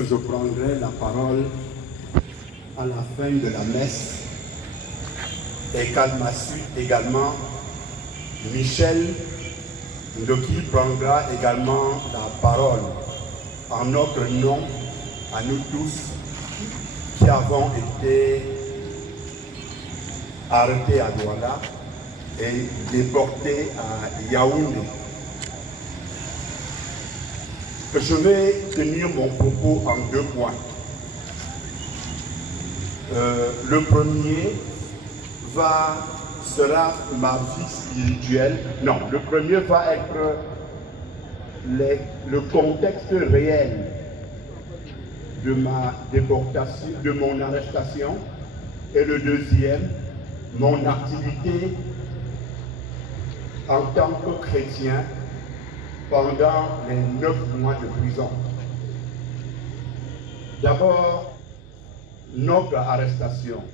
Je prendrai la parole à la fin de la messe et qu'à ma suite également, Michel Ndoki prendra également la parole en notre nom à nous tous qui avons été arrêtés à Douala et déportés à Yaoundé. Je vais tenir mon propos en deux points. Le premier sera ma vie spirituelle. Non, le premier va être le contexte réel de ma déportation, de mon arrestation. Et le deuxième, mon activité en tant que chrétien pendant les 9 mois de prison. D'abord, notre arrestation.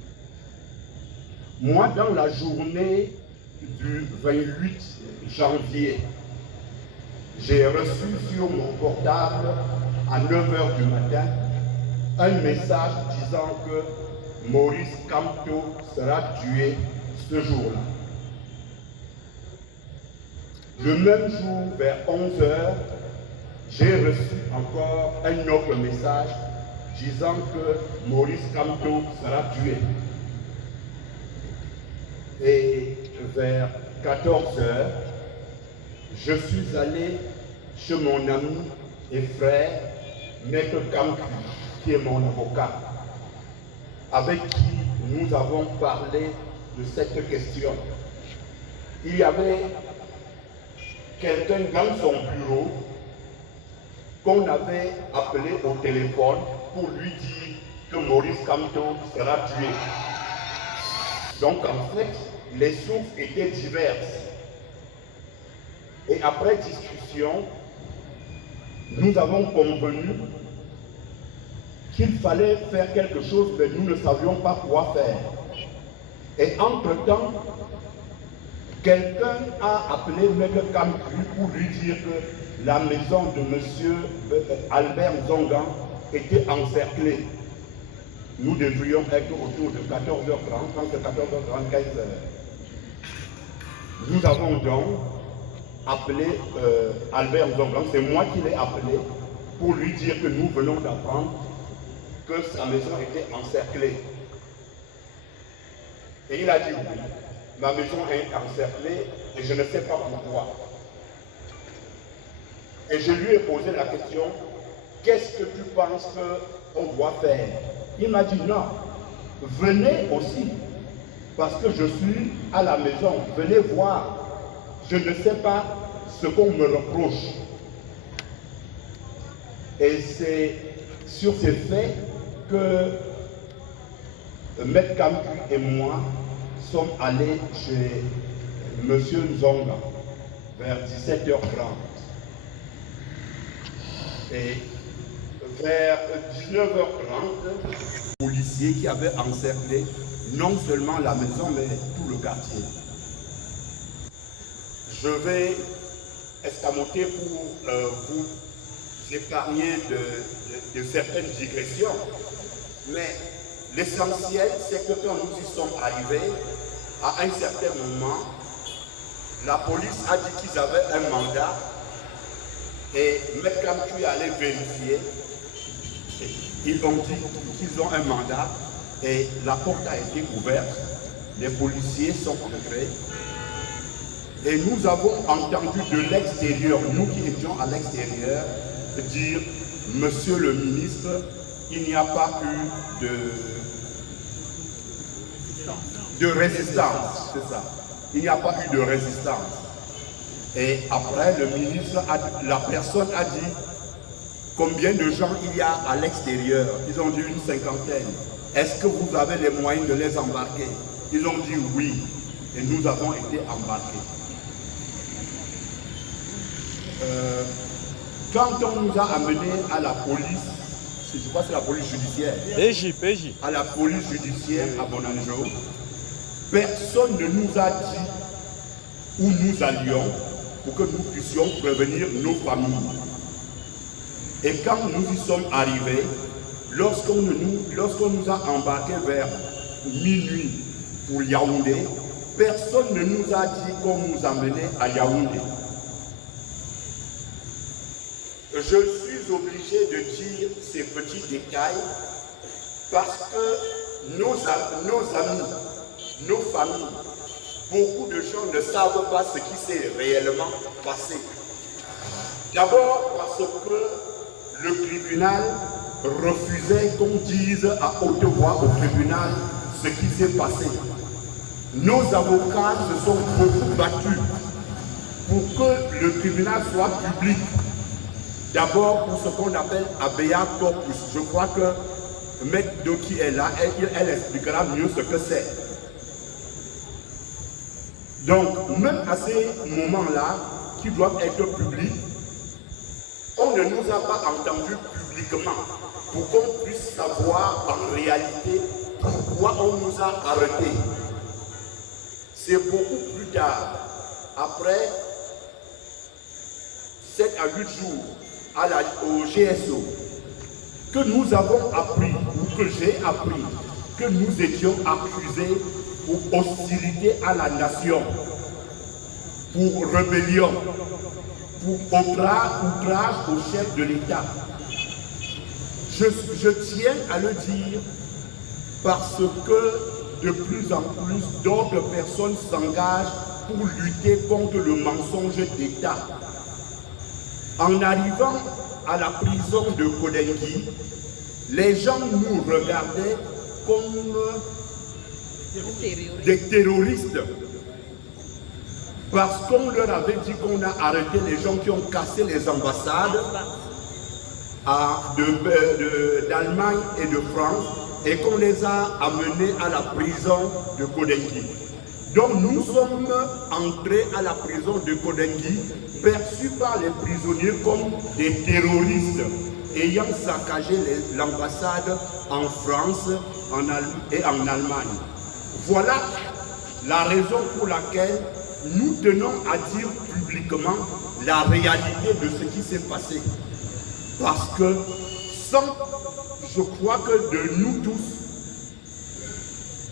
Moi, dans la journée du 28 janvier, j'ai reçu sur mon portable à 9 h du matin un message disant que Maurice Kamto sera tué ce jour-là. Le même jour, vers 11 h, j'ai reçu encore un autre message disant que Maurice Kamto sera tué. Et vers 14 h, je suis allé chez mon ami et frère, Maître Kamto, qui est mon avocat, avec qui nous avons parlé de cette question. Il y avait quelqu'un dans son bureau qu'on avait appelé au téléphone pour lui dire que Maurice Kamto sera tué. Donc en fait, les sources étaient diverses. Et après discussion, nous avons convenu qu'il fallait faire quelque chose, mais nous ne savions pas quoi faire. Et entre-temps, quelqu'un a appelé Maître Kamto pour lui dire que la maison de M. Albert Zongan était encerclée. Nous devrions être autour de 14h30, entre 14h30 et 15h. Nous avons donc appelé Albert Zongan, c'est moi qui l'ai appelé, pour lui dire que nous venons d'apprendre que sa maison était encerclée. Et il a dit oui. Ma maison est encerclée et je ne sais pas pourquoi. Et je lui ai posé la question, qu'est-ce que tu penses qu'on doit faire? Il m'a dit non, venez aussi, parce que je suis à la maison, venez voir. Je ne sais pas ce qu'on me reproche. Et c'est sur ces faits que Maître Kamto et moi sommes allés chez M. Nzonga vers 17h30. Et vers 19h30, les policiers qui avaient encerclé non seulement la maison, mais tout le quartier. Je vais escamoter pour vous épargner de certaines digressions, mais l'essentiel, c'est que quand nous y sommes arrivés, à un certain moment, la police a dit qu'ils avaient un mandat et Maître Kamto est allé vérifier. Ils ont dit qu'ils ont un mandat et la porte a été ouverte. Les policiers sont entrés et nous avons entendu de l'extérieur, nous qui étions à l'extérieur, dire « Monsieur le ministre, il n'y a pas eu de résistance, c'est ça. Il n'y a pas eu de résistance. » Et après, le ministre, la personne a dit combien de gens il y a à l'extérieur. Ils ont dit une cinquantaine. Est-ce que vous avez les moyens de les embarquer? Ils ont dit oui. Et nous avons été embarqués. Quand on nous a amenés à la police, je crois que c'est la police judiciaire. PJ. À la police judiciaire à Bonanjo, personne ne nous a dit où nous allions pour que nous puissions prévenir nos familles. Et quand nous y sommes arrivés, lorsqu'on nous a embarqués vers minuit pour Yaoundé, personne ne nous a dit qu'on nous emmenait à Yaoundé. Je suis obligé de dire ces petits détails parce que nos amis, nos familles, beaucoup de gens ne savent pas ce qui s'est réellement passé. D'abord parce que le tribunal refusait qu'on dise à haute voix au tribunal ce qui s'est passé. Nos avocats se sont beaucoup battus pour que le tribunal soit public. D'abord pour ce qu'on appelle Abea Corpus. Je crois que Maître Doki est là, elle expliquera mieux ce que c'est. Donc, même à ces moments-là, qui doivent être publics, on ne nous a pas entendus publiquement pour qu'on puisse savoir en réalité pourquoi on nous a arrêtés. C'est beaucoup plus tard, après 7 à 8 jours, au GSO, que nous avons appris, ou que j'ai appris, que nous étions accusés pour hostilité à la nation, pour rébellion, pour outrage au chef de l'État. Je tiens à le dire parce que de plus en plus d'autres personnes s'engagent pour lutter contre le mensonge d'État. En arrivant à la prison de Kodengui, les gens nous regardaient comme des terroristes. Parce qu'on leur avait dit qu'on a arrêté les gens qui ont cassé les ambassades d'Allemagne et de France et qu'on les a amenés à la prison de Kodengui. Donc nous sommes entrés à la prison de Kodengui, perçus par les prisonniers comme des terroristes ayant saccagé l'ambassade en France et en Allemagne. Voilà la raison pour laquelle nous tenons à dire publiquement la réalité de ce qui s'est passé. Parce que je crois que de nous tous,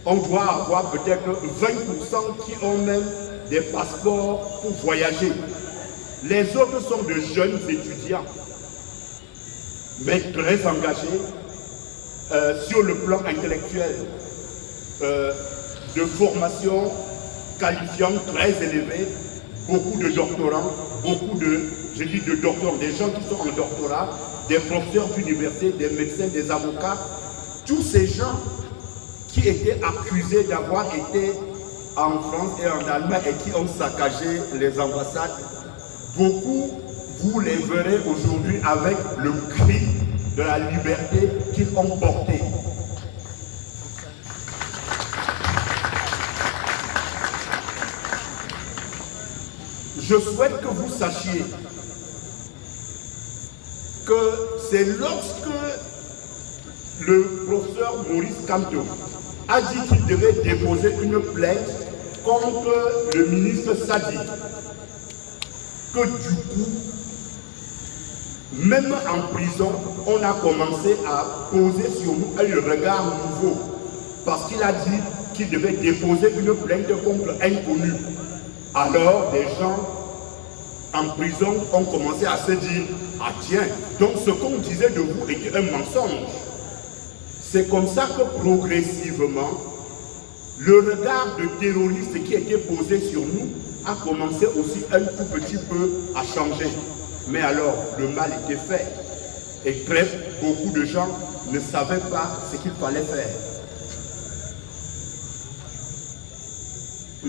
on doit avoir peut-être 20% qui ont même des passeports pour voyager. Les autres sont de jeunes étudiants, mais très engagés sur le plan intellectuel, de formation qualifiante très élevée, beaucoup de doctorants, de docteurs, des gens qui sont en doctorat, des professeurs d'université, des médecins, des avocats, tous ces gens qui étaient accusés d'avoir été en France et en Allemagne et qui ont saccagé les ambassades. Beaucoup, vous les verrez aujourd'hui avec le cri de la liberté qu'ils ont porté. Je souhaite que vous sachiez que c'est lorsque le professeur Maurice Kamto a dit qu'il devait déposer une plainte contre le ministre Sadi, que du coup, même en prison, on a commencé à poser sur nous un regard nouveau, parce qu'il a dit qu'il devait déposer une plainte contre un inconnu. Alors, des gens en prison ont commencé à se dire « Ah tiens, donc ce qu'on disait de vous était un mensonge ». C'est comme ça que progressivement, le regard de terroriste qui était posé sur nous a commencé aussi un tout petit peu à changer. Mais alors, le mal était fait. Et beaucoup de gens ne savaient pas ce qu'il fallait faire.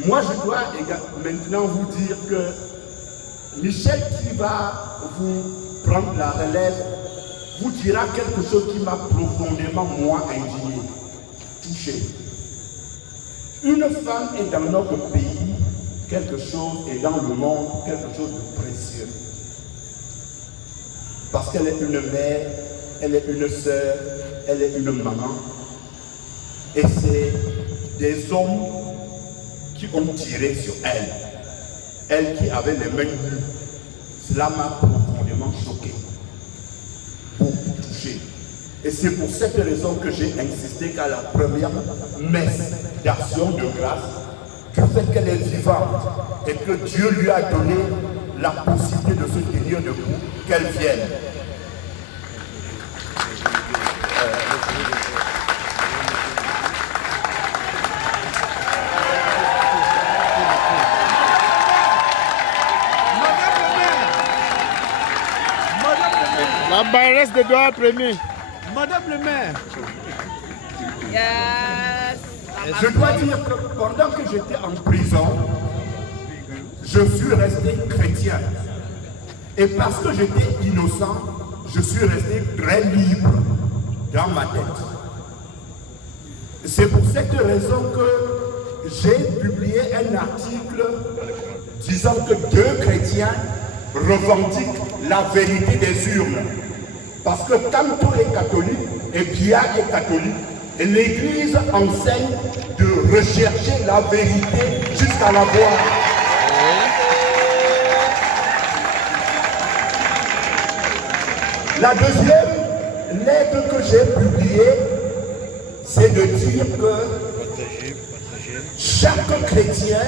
Moi, je dois maintenant vous dire que Michel, qui va vous prendre la relève, vous dira quelque chose qui m'a profondément, moi, indigné, touché. Une femme est dans notre pays quelque chose, et dans le monde quelque chose de précieux. Parce qu'elle est une mère, elle est une sœur, elle est une maman. Et c'est des hommes qui ont tiré sur elle. Elle qui avait les mains nues. Cela m'a profondément choqué. Et c'est pour cette raison que j'ai insisté qu'à la première messe d'action de grâce, du fait qu'elle est vivante et que Dieu lui a donné la possibilité de se tenir debout, qu'elle vienne. La mairesse de Douala Premier. Madame le maire. Yes. Je dois dire que pendant que j'étais en prison, je suis resté chrétien. Et parce que j'étais innocent, je suis resté très libre dans ma tête. C'est pour cette raison que j'ai publié un article disant que deux chrétiens revendiquent la vérité des urnes. Parce que Kanto est catholique et Bia est catholique, et l'Église enseigne de rechercher la vérité jusqu'à la voir. La deuxième lettre que j'ai publiée, c'est de dire que chaque chrétien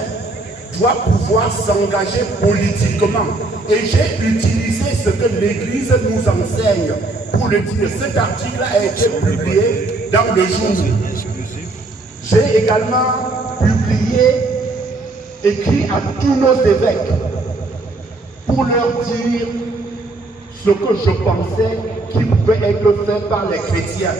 doit pouvoir s'engager politiquement. Et j'ai utilisé ce que l'Église nous enseigne pour le dire. Cet article a été publié dans le jour. J'ai également écrit à tous nos évêques pour leur dire ce que je pensais qui pouvait être fait par les chrétiens.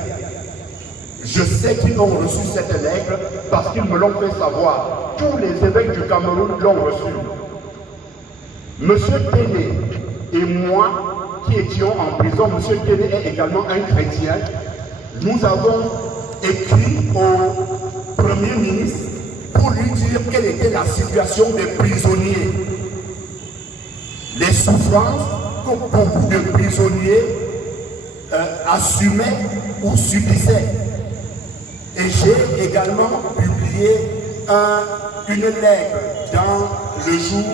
Je sais qu'ils ont reçu cette lettre parce qu'ils me l'ont fait savoir. Tous les évêques du Cameroun l'ont reçu. Monsieur Téné et moi, qui étions en prison, Monsieur Téné est également un chrétien, nous avons écrit au Premier ministre pour lui dire quelle était la situation des prisonniers. Les souffrances que beaucoup de prisonniers assumaient ou subissaient. Et j'ai également publié une lettre dans le jour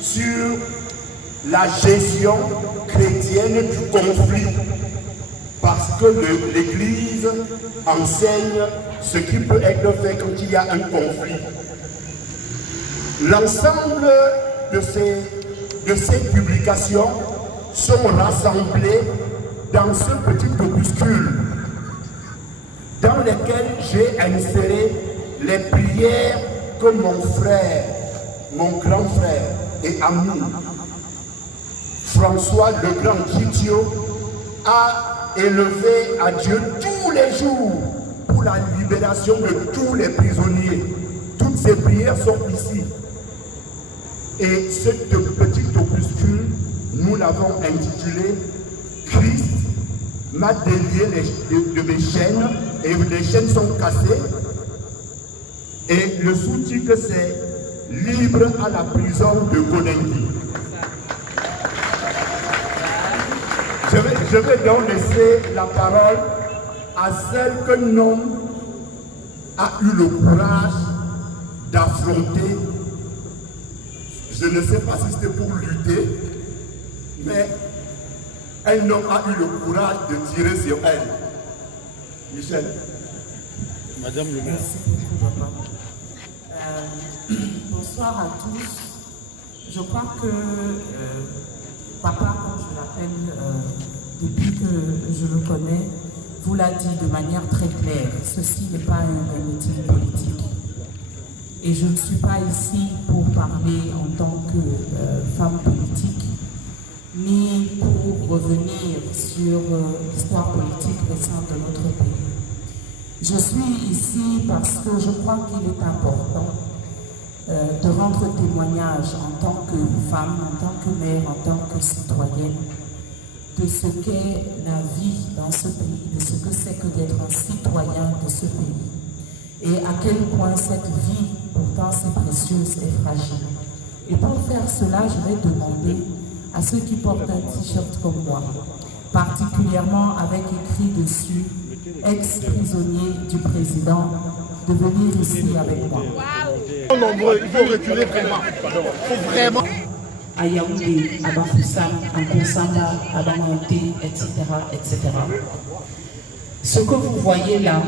sur la gestion chrétienne du conflit. Parce que l'Église enseigne ce qui peut être fait quand il y a un conflit. L'ensemble de ces publications sont rassemblées dans ce petit opuscule dans lequel j'ai inséré les prières que mon frère, mon grand frère et ami, François le Grand Kitio, a élevé à Dieu tous les jours pour la libération de tous les prisonniers. Toutes ces prières sont ici. Et ce petit opuscule, nous l'avons intitulé « Christ m'a délié de mes chaînes et les chaînes sont cassées ». Et le sous-titre c'est « Libre à la prison de Konengi ». Je vais donc laisser la parole à celle que l'homme a eu le courage d'affronter. Je ne sais pas si c'était pour lutter, mais un homme a eu le courage de tirer sur elle. Michel. Madame le maire. Merci beaucoup, papa. Bonsoir à tous. Je crois que papa, comme je l'appelle depuis que je le connais, vous l'a dit de manière très claire. Ceci n'est pas un meeting politique. Et je ne suis pas ici pour parler en tant que femme politique, ni pour revenir sur l'histoire politique récente de notre pays. Je suis ici parce que je crois qu'il est important de rendre témoignage en tant que femme, en tant que mère, en tant que citoyenne, de ce qu'est la vie dans ce pays, de ce que c'est que d'être un citoyen de ce pays. Et à quel point cette vie, pourtant si précieuse, est fragile. Et pour faire cela, je vais demander à ceux qui portent un t-shirt comme moi, particulièrement avec écrit dessus « Ex-prisonnier du président », de venir ici avec moi. Nombreux, il faut reculer vraiment. Il faut vraiment. À Yaoundé, à Bafoussam, à Koussamba, à Bamonté, etc., etc. Ce que vous voyez là,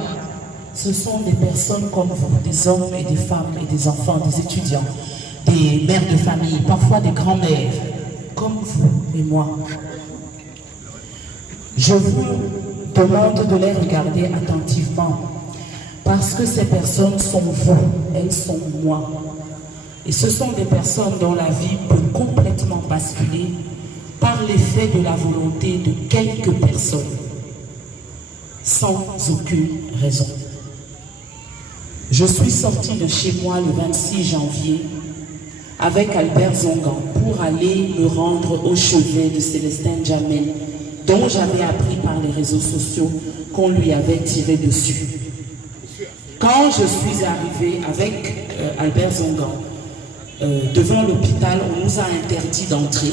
ce sont des personnes comme vous, des hommes et des femmes et des enfants, des étudiants, des mères de famille, parfois des grands-mères, comme vous et moi. Je vous demande de les regarder attentivement, parce que ces personnes sont vous, elles sont moi. Et ce sont des personnes dont la vie peut complètement basculer par l'effet de la volonté de quelques personnes, sans aucune raison. Je suis sortie de chez moi le 26 janvier avec Albert Zongan pour aller me rendre au chevet de Célestin Djamel, dont j'avais appris par les réseaux sociaux qu'on lui avait tiré dessus. Quand je suis arrivée avec Albert Zongan devant l'hôpital, on nous a interdit d'entrer.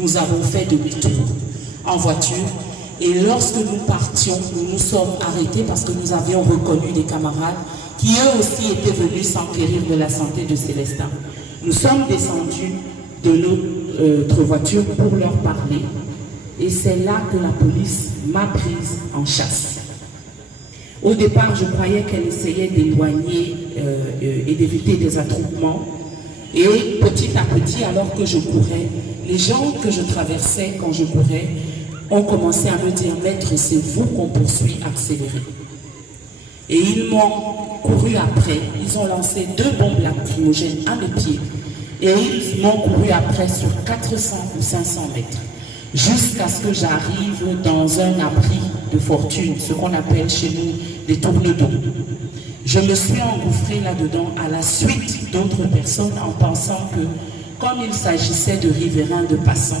Nous avons fait demi-tour en voiture. Et lorsque nous partions, nous nous sommes arrêtés parce que nous avions reconnu des camarades qui eux aussi étaient venus s'enquérir de la santé de Célestin. Nous sommes descendus de notre voiture pour leur parler. Et c'est là que la police m'a prise en chasse. Au départ, je croyais qu'elle essayait d'éloigner et d'éviter des attroupements. Et petit à petit, alors que je courais, les gens que je traversais quand je courais ont commencé à me dire « Maître, c'est vous qu'on poursuit, accélérez ». Et ils m'ont couru après, ils ont lancé 2 bombes lacrymogènes à mes pieds et ils m'ont couru après sur 400 ou 500 mètres jusqu'à ce que j'arrive dans un abri de fortune, ce qu'on appelle chez nous des tourne-dos. Je me suis engouffrée là-dedans à la suite d'autres personnes en pensant que, comme il s'agissait de riverains, de passants,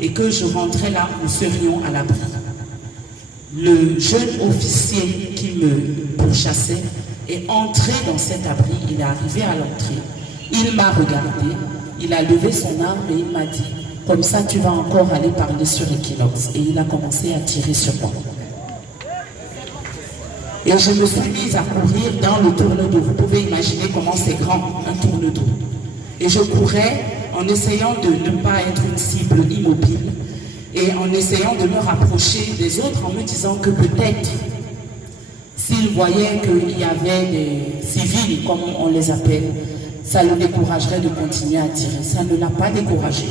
et que je rentrais là, nous serions à l'abri. Le jeune officier qui me pourchassait est entré dans cet abri, il est arrivé à l'entrée, il m'a regardé, il a levé son arme et il m'a dit « Comme ça, tu vas encore aller parler sur Equinox » et il a commencé à tirer sur moi. Et je me suis mise à courir dans le tourne-dos. Vous pouvez imaginer comment c'est grand, un tourne-dos. Et je courais en essayant de ne pas être une cible immobile et en essayant de me rapprocher des autres en me disant que peut-être, s'ils voyaient qu'il y avait des civils, comme on les appelle, ça le découragerait de continuer à tirer. Ça ne l'a pas découragé.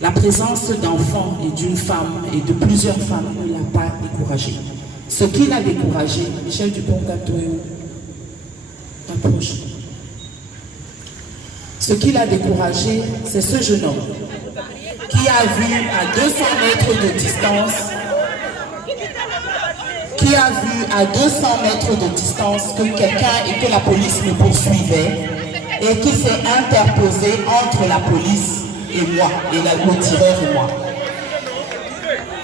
La présence d'enfants et d'une femme et de plusieurs femmes ne l'a pas découragé. Ce qui l'a découragé, Michel Dupont-Catoyou, approche. Ce qui l'a découragé, c'est ce jeune homme qui a vu à 200 mètres de distance, que quelqu'un et que la police me poursuivait et qui s'est interposé entre la police et moi, et le tireur et moi.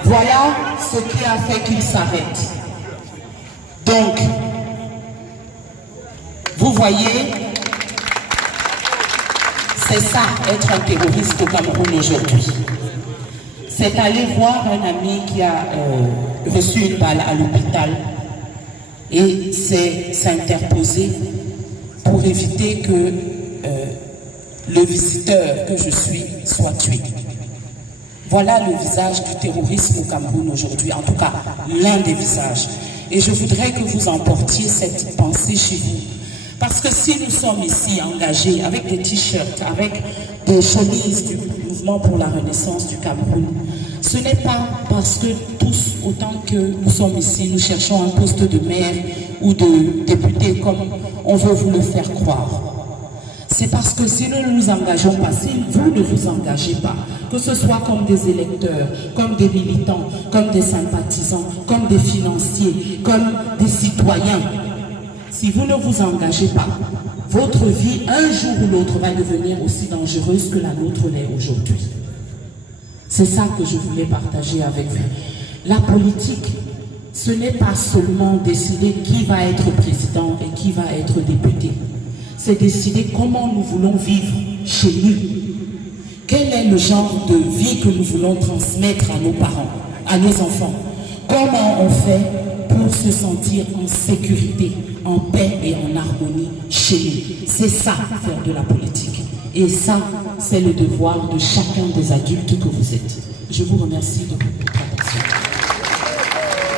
Voilà ce qui a fait qu'il s'arrête. Donc, vous voyez, c'est ça, être un terroriste au Cameroun aujourd'hui. C'est aller voir un ami qui a reçu une balle à l'hôpital et c'est s'interposer pour éviter que le visiteur que je suis soit tué. Voilà le visage du terrorisme au Cameroun aujourd'hui, en tout cas l'un des visages. Et je voudrais que vous emportiez cette pensée chez vous. Parce que si nous sommes ici engagés avec des t-shirts, avec des chemises du mouvement pour la renaissance du Cameroun, ce n'est pas parce que tous, autant que nous sommes ici, nous cherchons un poste de maire ou de député comme on veut vous le faire croire. C'est parce que si nous ne nous engageons pas, si vous ne vous engagez pas, que ce soit comme des électeurs, comme des militants, comme des sympathisants, comme des financiers, comme des citoyens, si vous ne vous engagez pas, votre vie, un jour ou l'autre, va devenir aussi dangereuse que la nôtre l'est aujourd'hui. C'est ça que je voulais partager avec vous. La politique, ce n'est pas seulement décider qui va être président et qui va être député. C'est décider comment nous voulons vivre chez nous. Quel est le genre de vie que nous voulons transmettre à nos parents, à nos enfants? Comment on fait pour se sentir en sécurité, en paix et en harmonie chez nous? C'est ça, faire de la politique. Et ça, c'est le devoir de chacun des adultes que vous êtes. Je vous remercie de